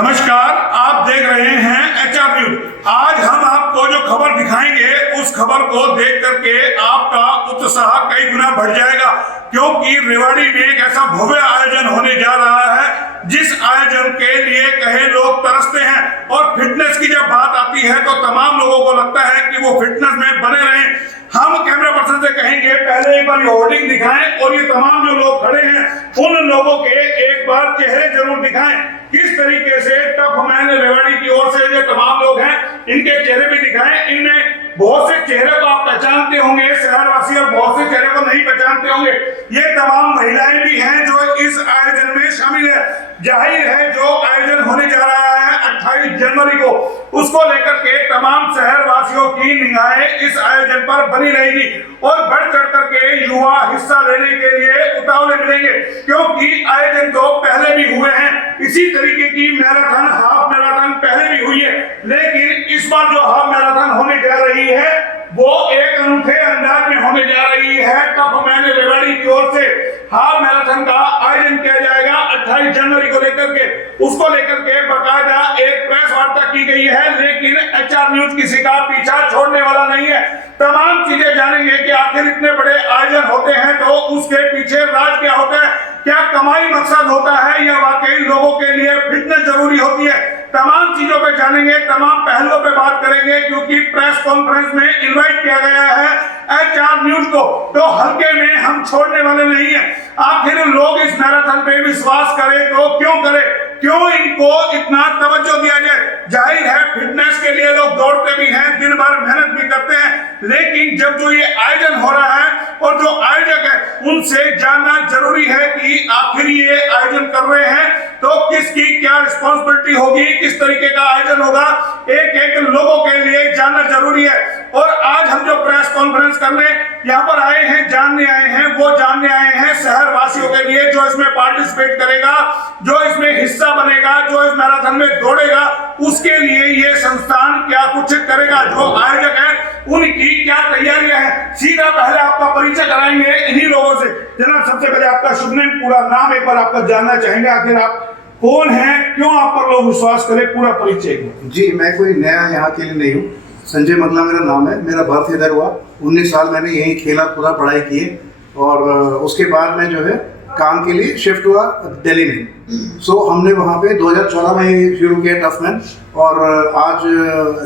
नमस्कार, आप देख रहे हैं HR न्यूज। आज हम आपको जो खबर दिखाएंगे उस खबर को देख करके आपका उत्साह कई गुना बढ़ जाएगा, क्योंकि रेवाड़ी में एक ऐसा भव्य आयोजन होने जा रहा है जिस आयोजन के लिए कहे लोग तरसते हैं। और फिटनेस की जब बात आती है तो तमाम लोगों को लगता है कि वो फिटनेस में बने रहें। हम कैमरा पर्सन से कहेंगे पहले एक बार होर्डिंग दिखाएं और ये तमाम जो लोग खड़े हैं उन लोगों के एक बार चेहरे जरूर दिखाएं। किस तरीके से टफ मैन रेवाड़ी की ओर से जो तमाम लोग हैं इनके चेहरे भी दिखाएं। इनमें बहुत से चेहरे को आप पहचानते होंगे शहरवासी, और बहुत से चेहरे को नहीं पहचानते होंगे। ये तमाम महिलाएं भी हैं जो इस आयोजन में शामिल है। जाहिर है जो आयोजन होने जा रहा है 28 जनवरी को, उसको लेकर के तमाम शहरवासियों की निगाहें इस आयोजन पर बनी रहेगी और बढ़ चढ़ करके युवा हिस्सा लेने के लिए उतावले मिलेंगे, क्योंकि आयोजन तो पहले भी हुए हैं। इसी तरीके की मैराथन, हाफ मैराथन पहले भी हुई है, लेकिन इस बार जो हाफ मैराथन होने जा रही है वो एक अनूठे अंदाज में होने जा रही है। टफ मैन रेवाड़ी की ओर से हाफ मैराथन का आयोजन किया जाएगा 28 जनवरी को लेकर के। उसको लेकर के बाकायदा एक प्रेस वार्ता की गई है, लेकिन HR न्यूज किसी का पीछा छोड़ने वाला नहीं है। तमाम चीजें जानेंगे कि आखिर इतने बड़े आयोजन होते हैं तो उसके पीछे राज क्या होता है, क्या कमाई मकसद होता है या वाकई लोगों के लिए फिटनेस जरूरी होती है। तमाम चीजों पे जानेंगे, तमाम पहलुओं पे बात करेंगे, क्योंकि प्रेस कॉन्फ्रेंस में इनवाइट किया गया है HR न्यूज को, तो हल्के में हम छोड़ने वाले नहीं है। आखिर लोग इस मैराथन पे विश्वास करें तो क्यों करें, क्यों इनको इतना तवज्जो दिया जाए। जाहिर है फिटनेस के लिए लोग दौड़ते भी हैं, दिन भर मेहनत भी करते हैं, लेकिन जब जो ये आयोजन हो रहा है और जो आयोजक है उनसे जानना जरूरी है कि आखिर ये आयोजन कर रहे हैं तो किसकी क्या रिस्पॉन्सिबिलिटी होगी, किस तरीके का आयोजन होगा, एक एक लोगों के लिए जानना जरूरी है। और आज हम जो प्रेस कॉन्फ्रेंस करने यहाँ पर आए हैं, जानने आए हैं, वो जानने आए हैं शहर वासियों के लिए जो इसमें पार्टिसिपेट करेगा, जो इसमें हिस्सा बनेगा, जो इस मैराथन में दौड़ेगा, उसके लिए ये संस्थान क्या कुछ करेगा, जो आयोजक है उनकी क्या तैयारियां हैं। सीधा पहले आपका परिचय कराएंगे इन्हीं लोगों से। जनाब, सबसे पहले आपका शुभ नाम, पूरा नाम एक बार आपका जानना चाहेंगे, आखिर आप कौन हैं, क्यों आप पर लोग विश्वास करें, पूरा परिचय। जी, मैं कोई नया यहाँ के लिए नहीं हूँ। संजय मंगला मेरा नाम है। मेरा बर्थ इधर हुआ, 19 साल मैंने यहीं खेला, पूरा पढ़ाई की है, और उसके बाद मैं जो है काम के लिए शिफ्ट हुआ दिल्ली में। सो हमने वहाँ पे 2014 में शुरू किया टफ मैन, और आज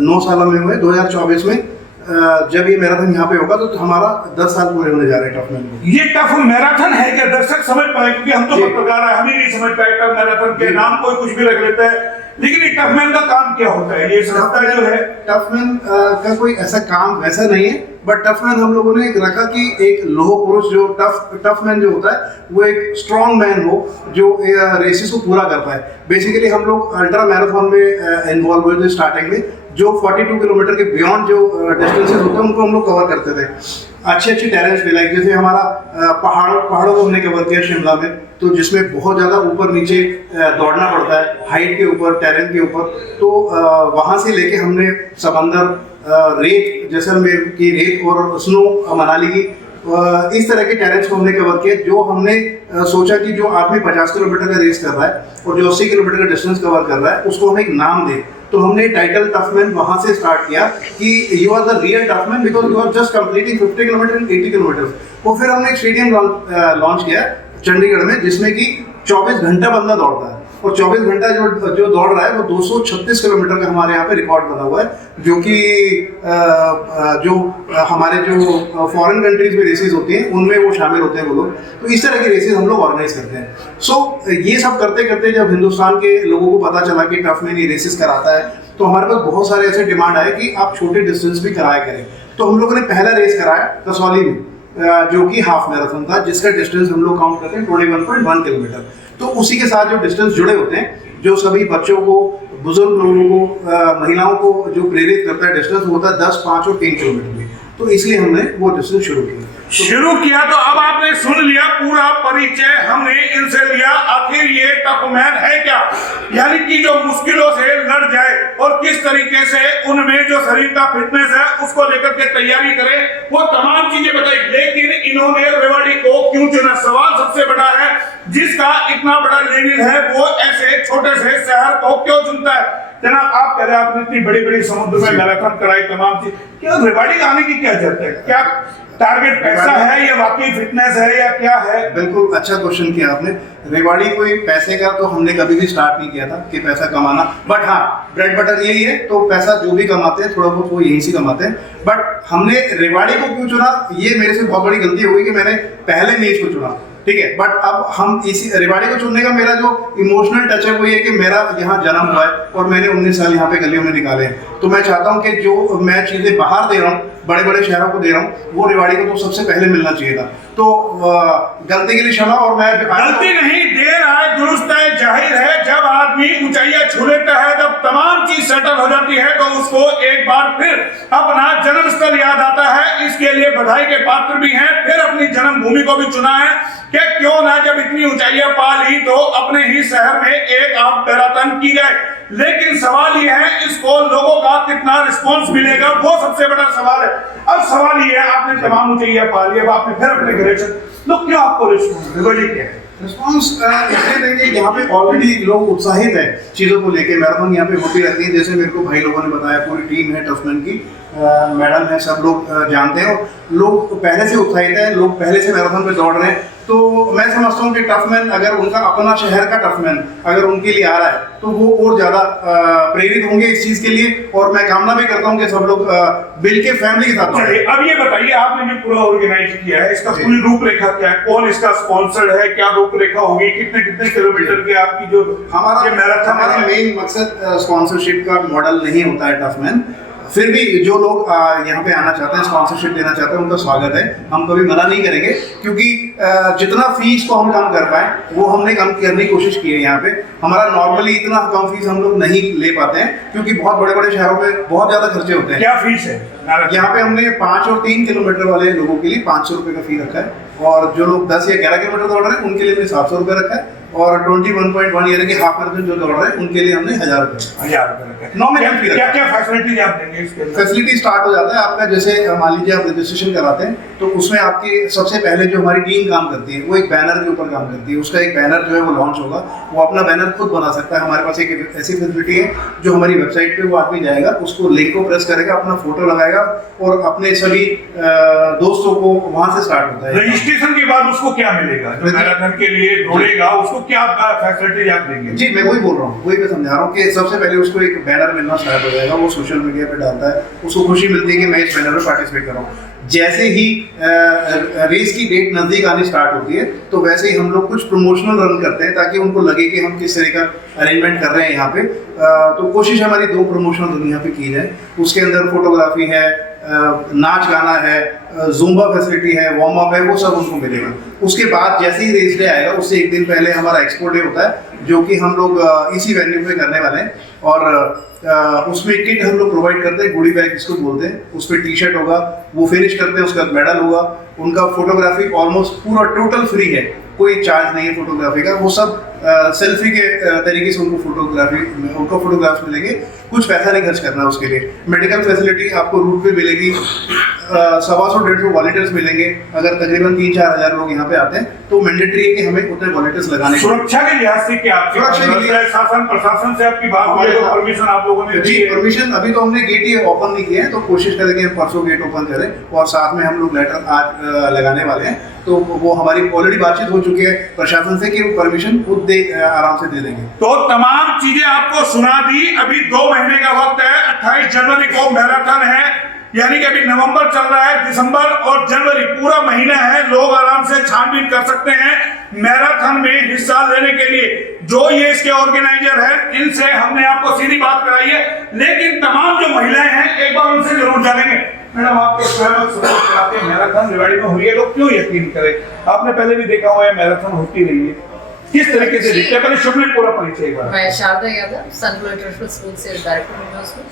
9 साल में हुए। 2024 में जब ये मैराथन यहाँ पे होगा तो हमारा 10 साल पूरे होने जा रहे हैं टफ मैन को। ये टफ मैराथन है क्या, दर्शक समझ पाए, क्योंकि हम तो पत्रकार है, हम ही नहीं समझ पाए टफ मैराथन के नाम कोई कुछ भी रख लेता है, लेकिन ये टफ मैन का काम क्या होता है। ये संस्था जो है टफ मैन का कोई ऐसा काम वैसा नहीं है, बट टफ मैन हम लोगों ने एक रखा कि एक लोह पुरुष जो टफ मैन जो होता है वो एक स्ट्रॉन्ग मैन हो जो रेसेस को पूरा कर पाए। बेसिकली हम लोग अल्ट्रा मैराथन में इन्वॉल्व हुए थे स्टार्टिंग में, जो 42 किलोमीटर के बियॉन्ड जो डिस्टेंसेस होते हैं उनको हम लोग कवर करते थे। अच्छी टेरेंस पे, लाइक जैसे हमारा पहाड़ों को हमने कवर किया शिमला में, तो जिसमें बहुत ज़्यादा ऊपर नीचे दौड़ना पड़ता है, हाइट के ऊपर, टेरेन के ऊपर। तो वहाँ से लेके हमने समंदर, रेत, जैसलमेर की रेत और स्नो, मनाली की, इस तरह के टेरेंस को हमने कवर किया। जो हमने सोचा कि जो आदमी 50 किलोमीटर का रेस कर रहा है और जो 80 किलोमीटर का डिस्टेंस कवर कर रहा है उसको हम एक नाम दें, तो हमने टाइटल टफ मैन वहाँ से स्टार्ट किया कि you are the real tough man because you are just completing 50 kilometre in 80 kilometre. और फिर हमने एक स्टेडियम लॉन्च किया चंडीगढ़ में, जिसमें कि 24 घंटा बंदा दौड़ता है, और 24 घंटा जो दौड़ रहा है वो 236 किलोमीटर का हमारे यहाँ पे रिकॉर्ड बना हुआ है, जो कि जो हमारे जो फॉरेन कंट्रीज में रेसेस होती हैं उनमें वो शामिल होते हैं वो लोग। तो इस तरह की रेसेस हम लोग ऑर्गेनाइज करते हैं। सो ये सब करते करते जब हिंदुस्तान के लोगों को पता चला कि टफ मैन ये रेसेस कराता है, तो हमारे पास बहुत सारे ऐसे डिमांड आए कि आप छोटे डिस्टेंस भी कराया करें। तो हम लोगों ने पहला रेस कराया कसौली में, जो कि हाफ मैराथन था, जिसका डिस्टेंस हम लोग काउंट करते हैं 21.1 किलोमीटर। तो उसी के साथ जो डिस्टेंस जुड़े होते हैं, जो सभी बच्चों को, बुजुर्ग लोगों को, महिलाओं को जो प्रेरित करता है डिस्टेंस, वो होता है 10, 5 और 3 किलोमीटर में। तो इसलिए हमने वो डिस्टेंस शुरू किया। तो अब आपने सुन लिया पूरा परिचय, हमने इनसे लिया। आखिर ये टफ मैन है क्या, यानी कि जो मुश्किलों से लड़ जाए और किस तरीके से उनमें जो शरीर का फिटनेस है उसको लेकर के तैयारी करे, वो तमाम चीजें बताई। लेकिन इन्होंने रेवाड़ी को क्यों चुना, सवाल सबसे बड़ा है जिसका इतना बड़ा लेवल है वो ऐसे छोटे से शहर को क्यों चुनता है? जनाब आप कह रहे हैं आपने इतनी बड़ी बड़ी समुद्र में मैराथन कराई, तमाम चीज, क्या रेवाड़ी आने की क्या जरूरत है? क्या टारगेट पैसा है या वाकई फिटनेस है या क्या है? बिल्कुल अच्छा क्वेश्चन किया आपने। रेवाड़ी कोई पैसे का तो हमने कभी भी स्टार्ट नहीं किया था कि पैसा कमाना, बट हाँ ब्रेड बटर यही है, तो पैसा जो भी कमाते हैं थोड़ा बहुत वो यहीं से कमाते हैं। बट हमने रेवाड़ी को क्यों चुना, ये मेरे से बहुत बड़ी गलती हो गई कि मैंने पहले मैच को चुना, ठीक है। बट अब हम इसी रेवाड़ी को चुनने का मेरा जो इमोशनल टच है वो ये कि मेरा यहाँ जन्म हुआ है और मैंने 19 साल यहाँ पे गलियों में निकाले हैं, तो मैं चाहता हूँ कि जो मैं चीज़ें बाहर दे रहा हूँ, बड़े बड़े शहरों को दे रहा हूँ, वो रेवाड़ी को तो सबसे पहले मिलना चाहिए था। तो गलती के लिए क्षमा। और मैं गलती नहीं, देर आए दुरुस्त है, जाहिर है जब आदमी ऊंचाइयां छू लेता है, जब तमाम चीज सेटल हो जाती है तो उसको एक बार फिर अपना जन्म स्थल याद आता है। इसके लिए बधाई के पात्र भी हैं। फिर अपनी जन्मभूमि को भी चुना है कि क्यों ना जब इतनी ऊंचाइयां पा ली तो अपने ही शहर में एक आप मैराथन की जाए। लेकिन सवाल यह है इसको लोगों का कितना रिस्पॉन्स मिलेगा, वो सबसे बड़ा सवाल है। अब सवाल ये है, आपने तमाम ऊंचाइयां पा ली, अब आपने फिर अपने घरे चल, लोग क्यों आपको रिस्पॉन्स क्या है? रिस्पॉन्स इसलिए देंगे, यहाँ पे ऑलरेडी लोग उत्साहित है चीज़ों को लेके। मैराथन यहाँ पे होती रहती है, जैसे मेरे को भाई लोगों ने बताया, पूरी टीम है टफमैन की, मैडम है, सब लोग जानते हैं और लोग पहले से उत्साहित है, लोग पहले से मैराथन पे दौड़ रहे हैं। तो मैं समझता हूँ कि टफमैन अगर उनका अपना शहर का टफमैन अगर उनके लिए आ रहा है तो वो और ज़्यादा प्रेरित होंगे इस चीज़ के लिए। और मैं कामना भी करता हूँ कि सब लोग बिल के फैमिली के साथ। अब ये बताइए, आपने जो पूरा ऑर्गेनाइज किया है, इसका पूरी रूपरेखा क्या है? कौन इसका स्पॉन्सर्ड है? क्या रूपरेखा होगी? कितने कितने किलोमीटर की आपकी जो हमारा मेन मकसद स्पॉन्सरशिप का मॉडल नहीं होता है टफमैन। फिर भी जो लोग यहाँ पे आना चाहते हैं, स्पॉन्सरशिप देना चाहते हैं, उनका स्वागत है, हम कभी मना नहीं करेंगे। क्योंकि जितना फीस को हम कम कर पाए वो हमने कम करने की कोशिश की है। यहाँ पे हमारा नॉर्मली इतना कम फीस हम लोग नहीं ले पाते हैं, क्योंकि बहुत बड़े बड़े शहरों में बहुत ज़्यादा खर्चे होते हैं। क्या फीस है? यहाँ पे हमने 5 और 3 किलोमीटर वाले लोगों के लिए 500 रुपये का फी रखा है, और जो लोग 10 या 11 किलोमीटर दौड़ रहे हैं उनके लिए हमने 700 रुपये रखा है, और 21.1 यानी कि हाफ मैराथन जो दौड़ रहे हैं उनके लिए हमने 1000 रुपये नॉमिनल फी। क्या क्या फैसिलिटीज आप देंगे इसके? फैसिलिटी स्टार्ट हो जाता है आपका, जैसे मान लीजिए आप रजिस्ट्रेशन कराते हैं तो उसमें आपकी सबसे पहले जो हमारी टीम काम करती है वो एक बैनर के ऊपर काम करती है। उसका एक बैनर जो है वो लॉन्च होगा, वो अपना बैनर खुद बना सकता है। हमारे पास एक ऐसी फैसिलिटी है जो हमारी वेबसाइट पे वो आदमी जाएगा, उसको लिंक को प्रेस करेगा, अपना फोटो लगाएगा और अपने सभी दोस्तों को वहाँ से स्टार्ट होता है। रजिस्ट्रेशन के बाद उसको क्या मिलेगा? मैराथन के लिए दौड़ेगा उसको क्या फैसिलिटी आप देंगे? जी मैं वही बोल रहा हूँ, वही मैं समझा रहा हूँ कि सबसे पहले उसको एक बैनर मिलना स्टार्ट हो जाएगा, वो सोशल मीडिया पे डालता है, उसको खुशी मिलती है कि मैं इस बैनर में पार्टिसिपेट कर रहा हूँ। जैसे ही रेस की डेट नज़दीक आनी स्टार्ट होती है तो वैसे ही हम लोग कुछ प्रमोशनल रन करते हैं ताकि उनको लगे कि हम किस तरह का अरेंजमेंट कर रहे हैं यहाँ पे। तो कोशिश हमारी 2 प्रमोशनल रन यहाँ पे की जाए। उसके अंदर फोटोग्राफी है, नाच गाना है, ज़ुम्बा फैसिलिटी है, वार्म अप है, वो सब उनको मिलेगा। उसके बाद जैसे ही रेस डे आएगा उससे एक दिन पहले हमारा एक्सपो डे होता है जो कि हम लोग इसी वेन्यू पे करने वाले हैं, और उसमें किट हम लोग प्रोवाइड करते हैं, गुडी बैग जिसको बोलते हैं, उस पर टी शर्ट होगा, वो फिनिश करते हैं, उसका मेडल होगा, उनका फोटोग्राफी ऑलमोस्ट पूरा टोटल फ्री है, कोई चार्ज नहीं है फोटोग्राफी का। वो सब सेल्फी के तरीके से उनको फोटोग्राफ्स मिलेंगे, कुछ पैसा नहीं खर्च करना उसके लिए। मेडिकल फैसिलिटी आपको रूट पे मिलेगी, 125-150 वॉलंटियर्स मिलेंगे। अगर तकरीबन 3-4 हज़ार लोग यहाँ पे आते हैं तो मैंडेटरी है कि हमें उतने वॉलंटियर्स लगाने। सुरक्षा के लिहाज से क्या शासन प्रशासन से आपकी बात हुई तो परमिशन आप लोगों ने जी? परमिशन अभी तो हमने गेट ही ओपन नहीं किया है, तो कोशिश करेंगे परसों गेट ओपन करें, और साथ में हम लोग लेटर आज लगाने वाले हैं। तो वो हमारी ऑलरेडी बातचीत हो चुकी है प्रशासन से कि वो परमिशन खुद आराम से दे देंगे। तो तमाम चीजें आपको सुना दी। अभी 2 महीने का वक्त है, 28 जनवरी को मैराथन है, यानी कि अभी नवंबर चल रहा है, दिसंबर और जनवरी पूरा महीना है। लोग आराम से छानबीन कर सकते हैं मैराथन में हिस्सा लेने के लिए। जो ये इसके ऑर्गेनाइजर हैं इनसे हमने आपको सीधी बात कराई है, लेकिन तमाम जो महिलाएं हैं एक बार उनसे जरूर जानेंगे। मैडम आपके स्वयं मैराथन रेवाड़ी में हुई है, लोग क्यों यकीन करें? आपने पहले भी देखा हुआ है मैराथन होती रही है, किस तरीके से दिखता है? पहले शुभ में पूरा परिचय। मैं शारदा यादव, सनप्लो इंटरनेशनल स्कूल से डायरेक्टर हूँ उसमें।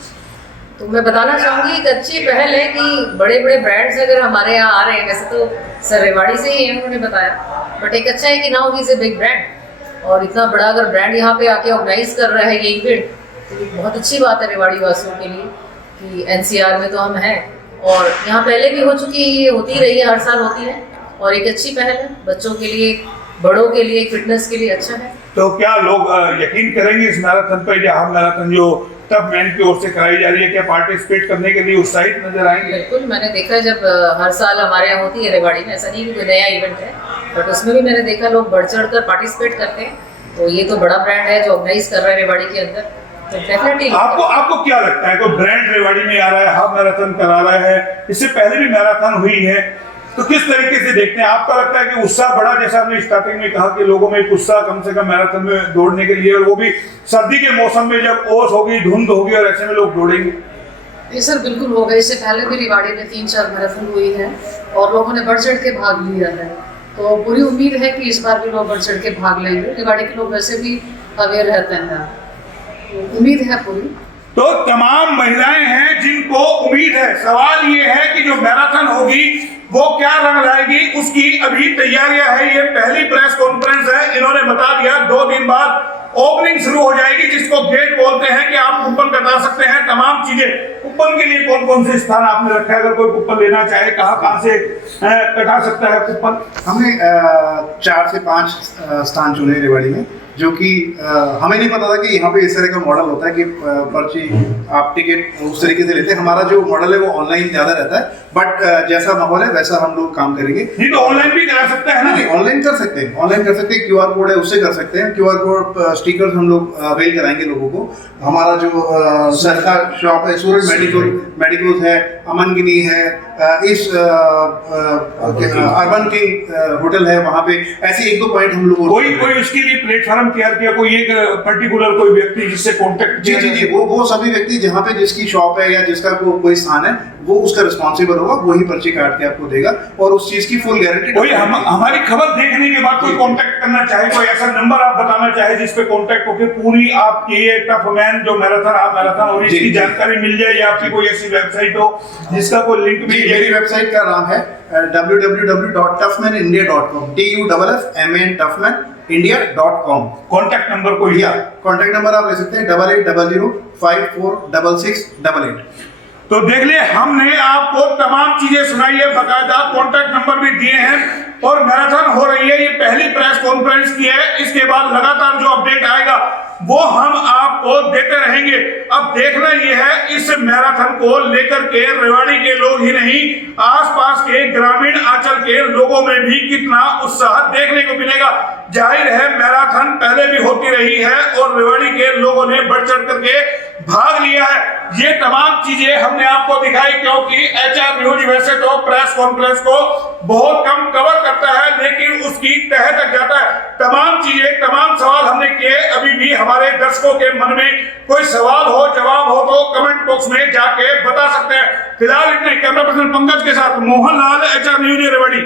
तो मैं बताना चाहूँगी एक अच्छी पहल है कि बड़े बड़े ब्रांड्स अगर हमारे यहाँ आ रहे हैं, वैसे तो सर रेवाड़ी से ही उन्होंने बताया, बट एक अच्छा है कि now he is a big brand, और इतना बड़ा अगर ब्रांड यहाँ पे आके ऑर्गेनाइज कर रहा है ये इवेंट, तो बहुत अच्छी बात है रेवाड़ी वासियों के लिए कि NCR में तो हम हैं, और यहाँ पहले भी हो चुकी है, ये होती रही है, हर साल होती है, और एक अच्छी पहल है। बच्चों के लिए बड़ों के लिए, फिटनेस के लिए अच्छा है। तो क्या लोग यकीन करेंगे इस मैराथन पर, या हाफ मैराथन जो टफ मैन की ओर से कराई जा रही है, क्या पार्टिसिपेट करने के लिए उत्साहित नजर आएंगे? बिल्कुल, मैंने देखा है जब हर साल हमारे यहाँ होती है रेवाड़ी में, ऐसा नहीं कि कोई नया इवेंट है, बट उसमें भी मैंने देखा लोग बढ़ चढ़ कर पार्टिसिपेट करते हैं। तो ये तो बड़ा ब्रांड है जो ऑर्गेनाइज कर रहा है रेवाड़ी के अंदर, तो डेफिनेटली। आपको क्या लगता है, कोई ब्रांड रेवाड़ी में आ रहा है, हाफ मैराथन करा रहा है, इससे पहले भी मैराथन हुई है, तो किस तरीके से देखते हैं? आपको लगता है कि उत्साह बढ़ा, जैसा आपने स्टार्टिंग में कहा कि लोगों में एक उत्साह कम से कम मैराथन में दौड़ने के लिए, और वो भी सर्दी के मौसम में जब ओस होगी, धुंध होगी, और ऐसे में लोग दौड़ेंगे? ये सर बिल्कुल होगा। इससे पहले भी रेवाड़ी में 3-4 मैराथन हुई है और लोगों ने बढ़ चढ़ के भाग लिया है, तो पूरी उम्मीद है कि इस बार भी लोग बढ़ चढ़ के भाग लेंगे। रेवाड़ी के लोग वैसे भी अवेयर रहते हैं, तो उम्मीद है पूरी। तो तमाम महिलाएं हैं जिनको उम्मीद है। सवाल ये है कि जो मैराथन होगी वो क्या रंग लाएगी, उसकी अभी तैयारियां है। ये पहली प्रेस कॉन्फ्रेंस है, इन्होंने बता दिया 2 दिन बाद ओपनिंग शुरू हो जाएगी, जिसको गेट बोलते हैं, कि आप कूपन कटा सकते हैं, तमाम चीजें। कूपन के लिए कौन कौन से स्थान आपने रखा है, अगर कोई कूपन लेना चाहे कहाँ से कटा सकता है कूपन? हमने 4 से 5 स्थान चुने रेवाड़ी में, जो कि हमें नहीं पता था कि यहाँ पे इस तरह का मॉडल होता है कि पर्ची आप टिकट उस तरीके से लेते हैं। हमारा जो मॉडल है वो ऑनलाइन ज़्यादा रहता है, बट जैसा माहौल है वैसा हम लोग काम करेंगे। नहीं तो ऑनलाइन भी करा सकते हैं ना? नहीं, ऑनलाइन कर सकते हैं, ऑनलाइन कर सकते हैं। QR कोड है उससे कर सकते हैं। QR कोड स्टिकर्स हम लोग अवेल कराएंगे लोगों को। हमारा जो सरकार शॉप है, सूरज मेडिकल्स है, अमनगिनी है, इस अर्बन किंग होटल है, वहाँ पे ऐसे 1-2 पॉइंट हम लोग कोई उसके लिए प्लेटफॉर्म तैयार किया, कोई एक पर्टिकुलर कोई व्यक्ति जिससे कांटेक्ट? जी, वो सभी व्यक्ति जहाँ पे जिसकी शॉप है या जिसका कोई स्थान है, वो उसका रिस्पॉन्सिबल होगा, वही पर्ची काट के आपको देगा, और उस चीज की फुल गारंटी। कोई हमारी खबर देखने के बाद कोई कांटेक्ट करना चाहे, कोई ऐसा नंबर आप बताना चाहे जिस पे कांटेक्ट होकर पूरी आपकी ये टफ मैन जो मैराथन, हाफ मैराथन और इसकी जानकारी मिल जाए, या आपकी कोई ऐसी वेबसाइट हो जिसका कोई लिंक मिल जाए? मेरी वेबसाइट का नाम है www.toughmanindia.com, TUFFMAN कॉन्टैक्ट नंबर कोई? कॉन्टैक्ट नंबर आप ले सकते हैं 8800546688। तो देख लिए, हमने आपको तमाम चीजें सुनाई है, बकायदा कॉन्टैक्ट नंबर भी दिए हैं, और मैराथन हो रही है। ये पहली प्रेस कॉन्फ्रेंस की है, इसके बाद लगातार जो अपडेट आएगा वो हम आपको देते रहेंगे। अब देखना ये है इस मैराथन को लेकर के रेवाड़ी के लोग ही नहीं, आसपास के ग्रामीण आंचल के लोगों में भी कितना उत्साह देखने को मिलेगा। जाहिर है मैराथन पहले भी होती रही है और रेवाड़ी के लोगों ने बढ़ चढ़ करके भाग लिया है। ये तमाम चीजें हमने आपको दिखाई, क्योंकि HR न्यूज वैसे तो प्रेस कॉन्फ्रेंस को बहुत कम कवर करता है, लेकिन उसकी तह तक जाता है। तमाम चीजें, तमाम सवाल हमने किए। अभी भी हमारे दर्शकों के मन में कोई सवाल हो, जवाब हो, तो कमेंट बॉक्स में जाके बता सकते हैं। फिलहाल इतने। कैमरा पर्सन पंकज के साथ मोहन लाल, HR न्यूज रेवाड़ी।